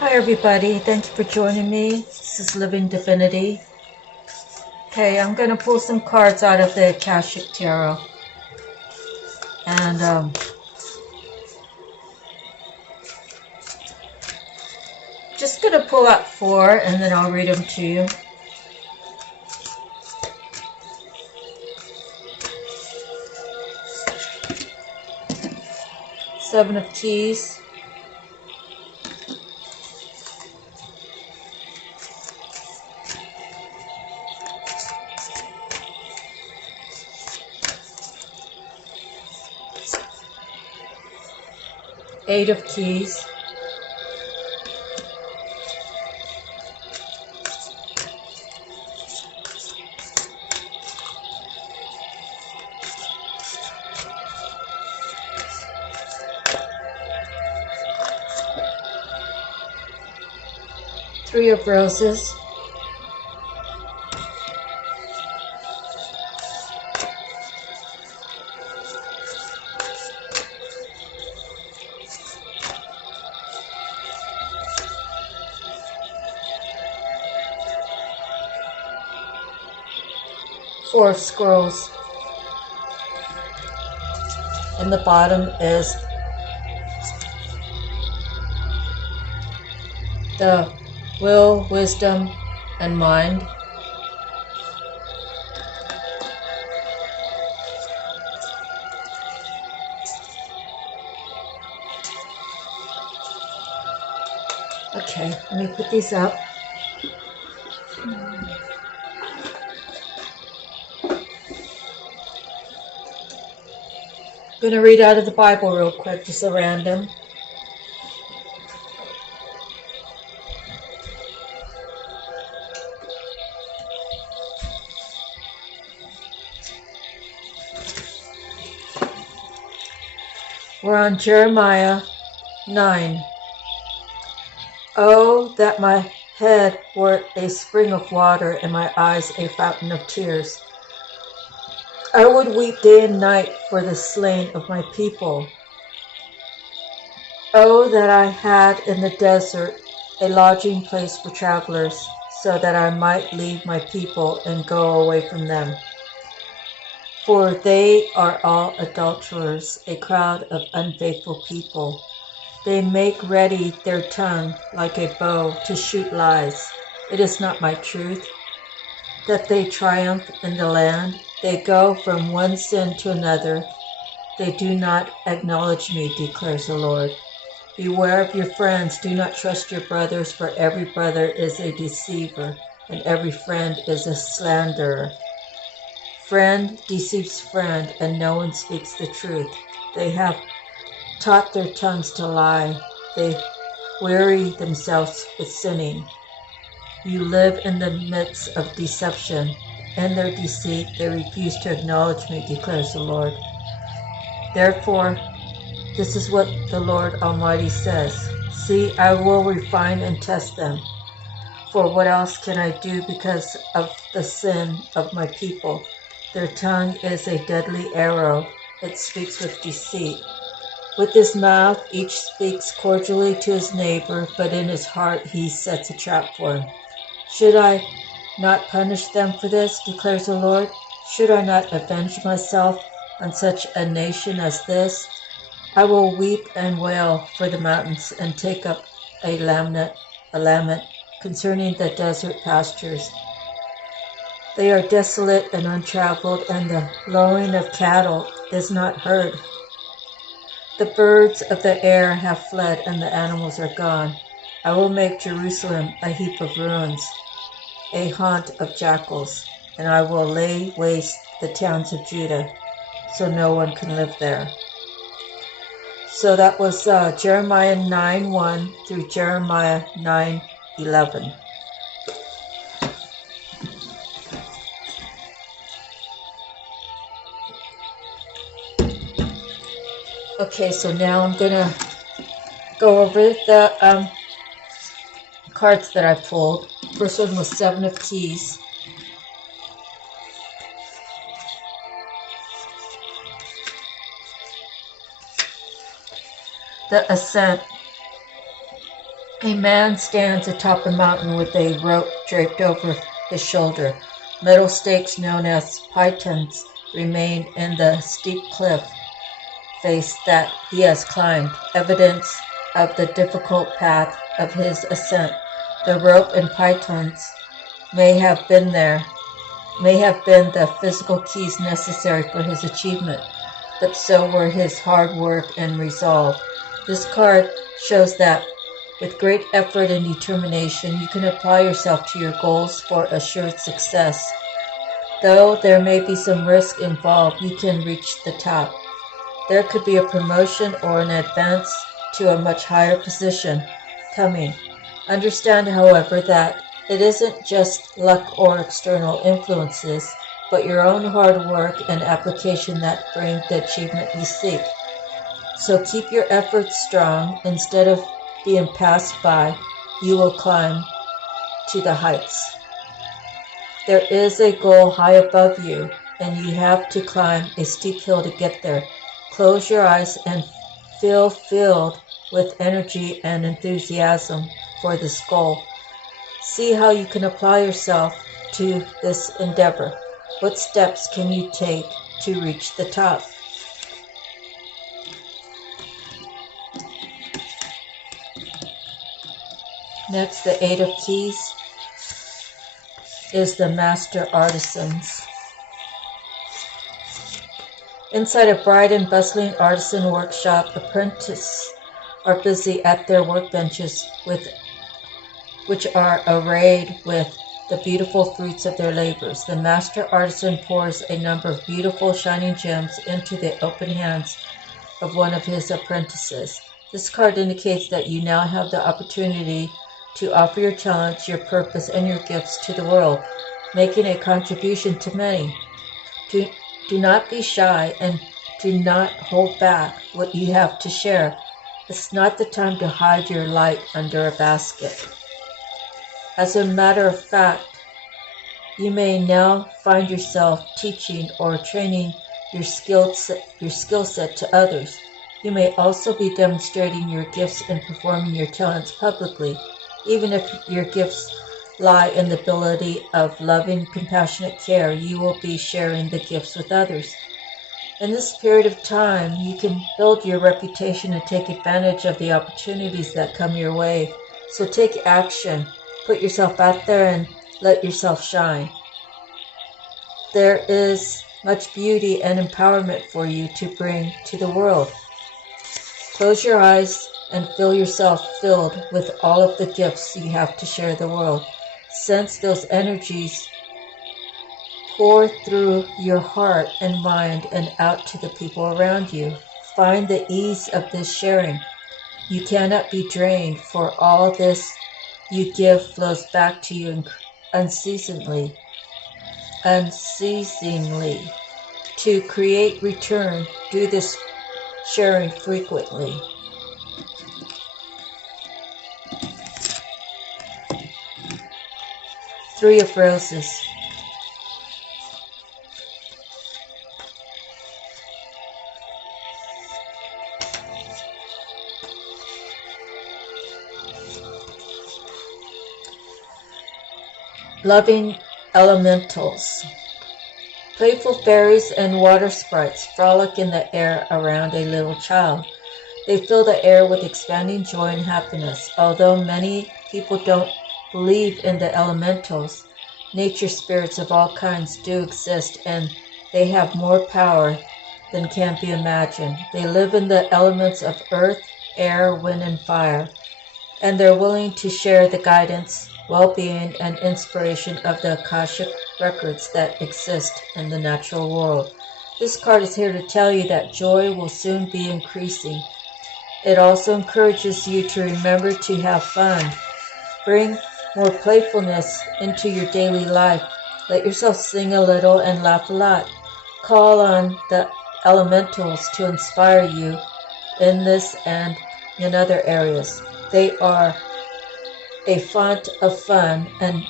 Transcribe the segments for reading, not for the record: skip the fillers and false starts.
Hi everybody, thank you for joining me. This is Living Divinity. Okay, I'm going to pull some cards out of the Akashic Tarot. And just going to pull out 4 and then I'll read them to you. Seven of Keys. Eight of Keys. Three of Roses. Four of Scrolls. And the bottom is the Will, Wisdom, and Mind. Okay, let me put these up. I'm going to read out of the Bible real quick, just a random. We're on Jeremiah 9. Oh, that my head were a spring of water and my eyes a fountain of tears. I would weep day and night for the slain of my people. Oh, that I had in the desert a lodging place for travelers, so that I might leave my people and go away from them. For they are all adulterers, a crowd of unfaithful people. They make ready their tongue like a bow to shoot lies. It is not my truth that they triumph in the land. They go from one sin to another. They do not acknowledge me, declares the Lord. Beware of your friends. Do not trust your brothers, for every brother is a deceiver, and every friend is a slanderer. Friend deceives friend, and no one speaks the truth. They have taught their tongues to lie. They weary themselves with sinning. You live in the midst of deception. In their deceit, they refuse to acknowledge me, declares the Lord. Therefore, this is what the Lord Almighty says. See, I will refine and test them. For what else can I do because of the sin of my people? Their tongue is a deadly arrow. It speaks with deceit. With his mouth, each speaks cordially to his neighbor, but in his heart he sets a trap for him. Should I not punish them for this, declares the Lord? Should I not avenge myself on such a nation as this? I will weep and wail for the mountains and take up a lament concerning the desert pastures. They are desolate and untraveled, and the lowing of cattle is not heard. The birds of the air have fled, and the animals are gone. I will make Jerusalem a heap of ruins, a haunt of jackals, and I will lay waste the towns of Judah, so no one can live there. So that was Jeremiah 9:1 through Jeremiah 9:11. Okay, so now I'm going to go over the cards that I pulled. First one was Seven of Keys. The Ascent. A man stands atop a mountain with a rope draped over his shoulder. Metal stakes known as pythons remain in the steep cliff face that he has climbed, evidence of the difficult path of his ascent. The rope and pythons may have been the physical keys necessary for his achievement, but so were his hard work and resolve. This card shows that with great effort and determination, you can apply yourself to your goals for assured success. Though there may be some risk involved, you can reach the top. There could be a promotion or an advance to a much higher position coming. Understand, however, that it isn't just luck or external influences, but your own hard work and application that bring the achievement you seek. So keep your efforts strong. Instead of being passed by, you will climb to the heights. There is a goal high above you, and you have to climb a steep hill to get there. Close your eyes and feel filled with energy and enthusiasm for this goal. See how you can apply yourself to this endeavor. What steps can you take to reach the top? Next, the Eight of Keys is the Master Artisans. Inside a bright and bustling artisan workshop, apprentices are busy at their workbenches, which are arrayed with the beautiful fruits of their labors. The master artisan pours a number of beautiful shining gems into the open hands of one of his apprentices. This card indicates that you now have the opportunity to offer your talents, your purpose, and your gifts to the world, making a contribution to many. Do not be shy and do not hold back what you have to share. It's not the time to hide your light under a basket. As a matter of fact, you may now find yourself teaching or training your skill set to others. You may also be demonstrating your gifts and performing your talents publicly, even if your gifts lie in the ability of loving, compassionate care. You will be sharing the gifts with others. In this period of time, you can build your reputation and take advantage of the opportunities that come your way. So take action. Put yourself out there and let yourself shine. There is much beauty and empowerment for you to bring to the world. Close your eyes and feel yourself filled with all of the gifts you have to share the world. Sense those energies pour through your heart and mind and out to the people around you. Find the ease of this sharing. You cannot be drained, for all this you give flows back to you unceasingly. To create return, do this sharing frequently. Three of Roses. Loving elementals. Playful fairies and water sprites frolic in the air around a little child. They fill the air with expanding joy and happiness. Although many people don't believe in the elementals, nature spirits of all kinds do exist, and they have more power than can be imagined. They live in the elements of earth, air, wind, and fire, and they're willing to share the guidance, well-being, and inspiration of the Akashic records that exist in the natural world. This card is here to tell you that joy will soon be increasing. It also encourages you to remember to have fun. Bring more playfulness into your daily life. Let yourself sing a little and laugh a lot. Call on the elementals to inspire you in this and in other areas. They are a font of fun and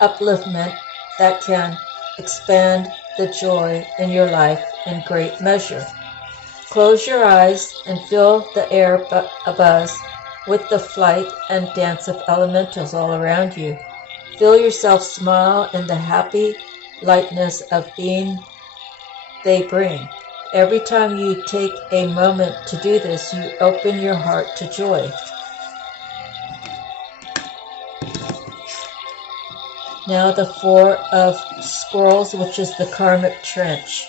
upliftment that can expand the joy in your life in great measure. Close your eyes and feel the air abuzz with the flight and dance of elementals all around you. Feel yourself smile in the happy lightness of being they bring. Every time you take a moment to do this, you open your heart to joy. Now the Four of Scrolls, which is the karmic trench.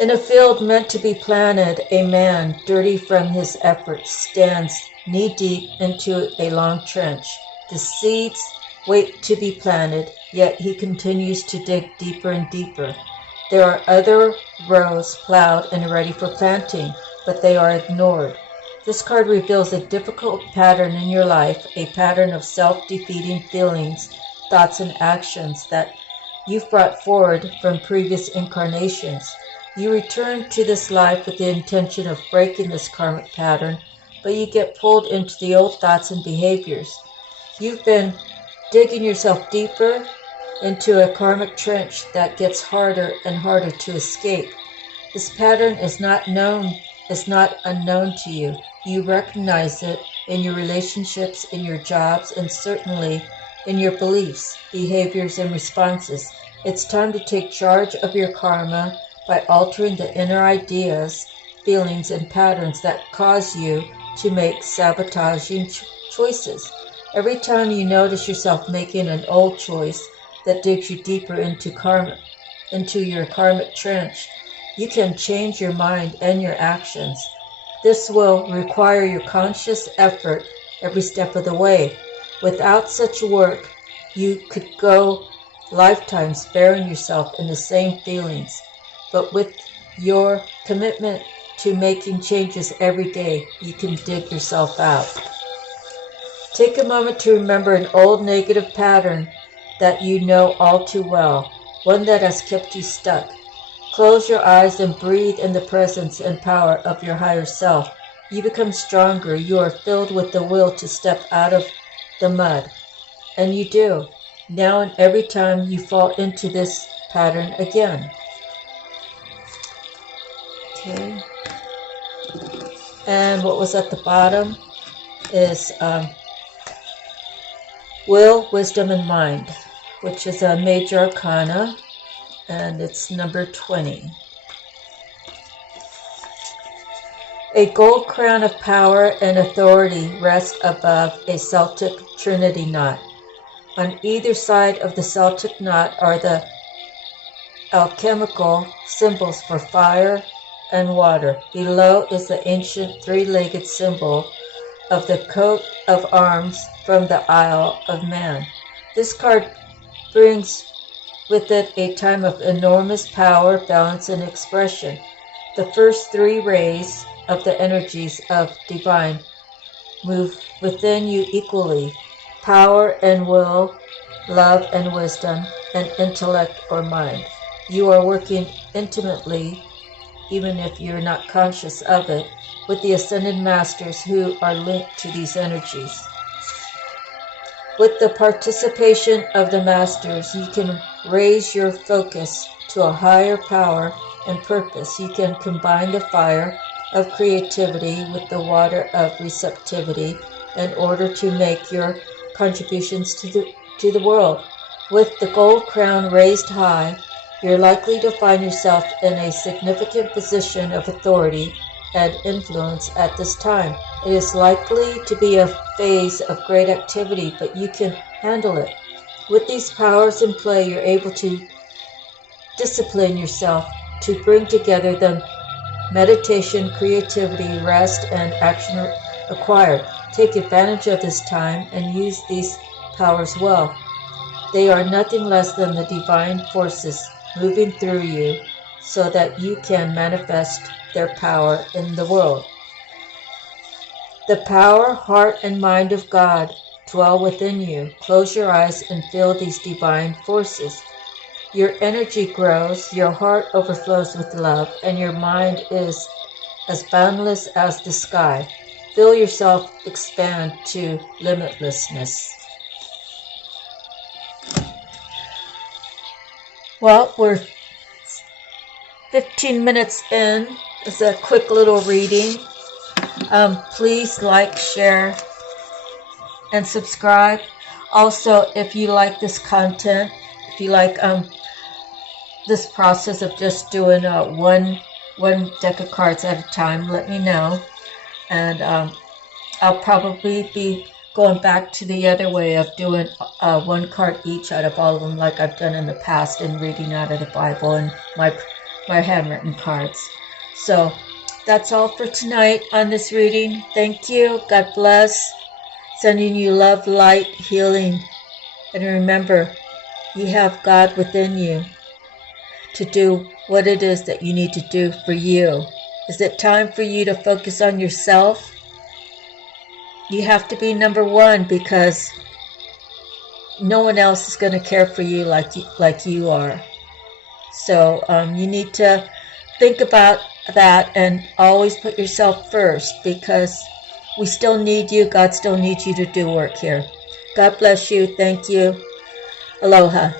In a field meant to be planted, a man, dirty from his efforts, stands knee-deep into a long trench. The seeds wait to be planted, yet he continues to dig deeper and deeper. There are other rows plowed and ready for planting, but they are ignored. This card reveals a difficult pattern in your life, a pattern of self-defeating feelings, thoughts, and actions that you've brought forward from previous incarnations. You return to this life with the intention of breaking this karmic pattern, but you get pulled into the old thoughts and behaviors. You've been digging yourself deeper into a karmic trench that gets harder and harder to escape. This pattern is not unknown to you. You recognize it in your relationships, in your jobs, and certainly in your beliefs, behaviors, and responses. It's time to take charge of your karma by altering the inner ideas, feelings, and patterns that cause you to make sabotaging choices. Every time you notice yourself making an old choice that digs you deeper into your karmic trench, you can change your mind and your actions. This will require your conscious effort every step of the way. Without such work, you could go lifetimes burying yourself in the same feelings. But with your commitment to making changes every day, you can dig yourself out. Take a moment to remember an old negative pattern that you know all too well, one that has kept you stuck. Close your eyes and breathe in the presence and power of your higher self. You become stronger. You are filled with the will to step out of the mud. And you do. Now and every time you fall into this pattern again. Okay. And what was at the bottom is Will, Wisdom, and Mind, which is a major arcana, and it's number 20. A gold crown of power and authority rests above a Celtic Trinity knot. On either side of the Celtic knot are the alchemical symbols for fire and water. Below is the ancient three-legged symbol of the coat of arms from the Isle of Man. This card brings with it a time of enormous power, balance, and expression. The first three rays of the energies of divine move within you equally: power and will, love and wisdom, and intellect or mind. You are working intimately, even if you're not conscious of it, with the ascended masters who are linked to these energies. With the participation of the masters, you can raise your focus to a higher power and purpose. You can combine the fire of creativity with the water of receptivity in order to make your contributions to the world. With the gold crown raised high, you're likely to find yourself in a significant position of authority and influence at this time. It is likely to be a phase of great activity, but you can handle it. With these powers in play, you're able to discipline yourself to bring together the meditation, creativity, rest, and action acquired. Take advantage of this time and use these powers well. They are nothing less than the divine forces moving through you so that you can manifest their power in the world. The power, heart, and mind of God dwell within you. Close your eyes and feel these divine forces. Your energy grows, your heart overflows with love, and your mind is as boundless as the sky. Feel yourself expand to limitlessness. Well, we're 15 minutes in. It's a quick little reading. Please like, share, and subscribe. Also, if you like this content, if you like this process of just doing one deck of cards at a time, let me know. And I'll probably be going back to the other way of doing one card each out of all of them, like I've done in the past, and reading out of the Bible and my handwritten cards. So that's all for tonight on this reading. Thank you. God bless. Sending you love, light, healing. And remember, you have God within you to do what it is that you need to do for you. Is it time for you to focus on yourself? You have to be number one, because no one else is going to care for you like you are. So you need to think about that and always put yourself first, because we still need you. God still needs you to do work here. God bless you. Thank you. Aloha.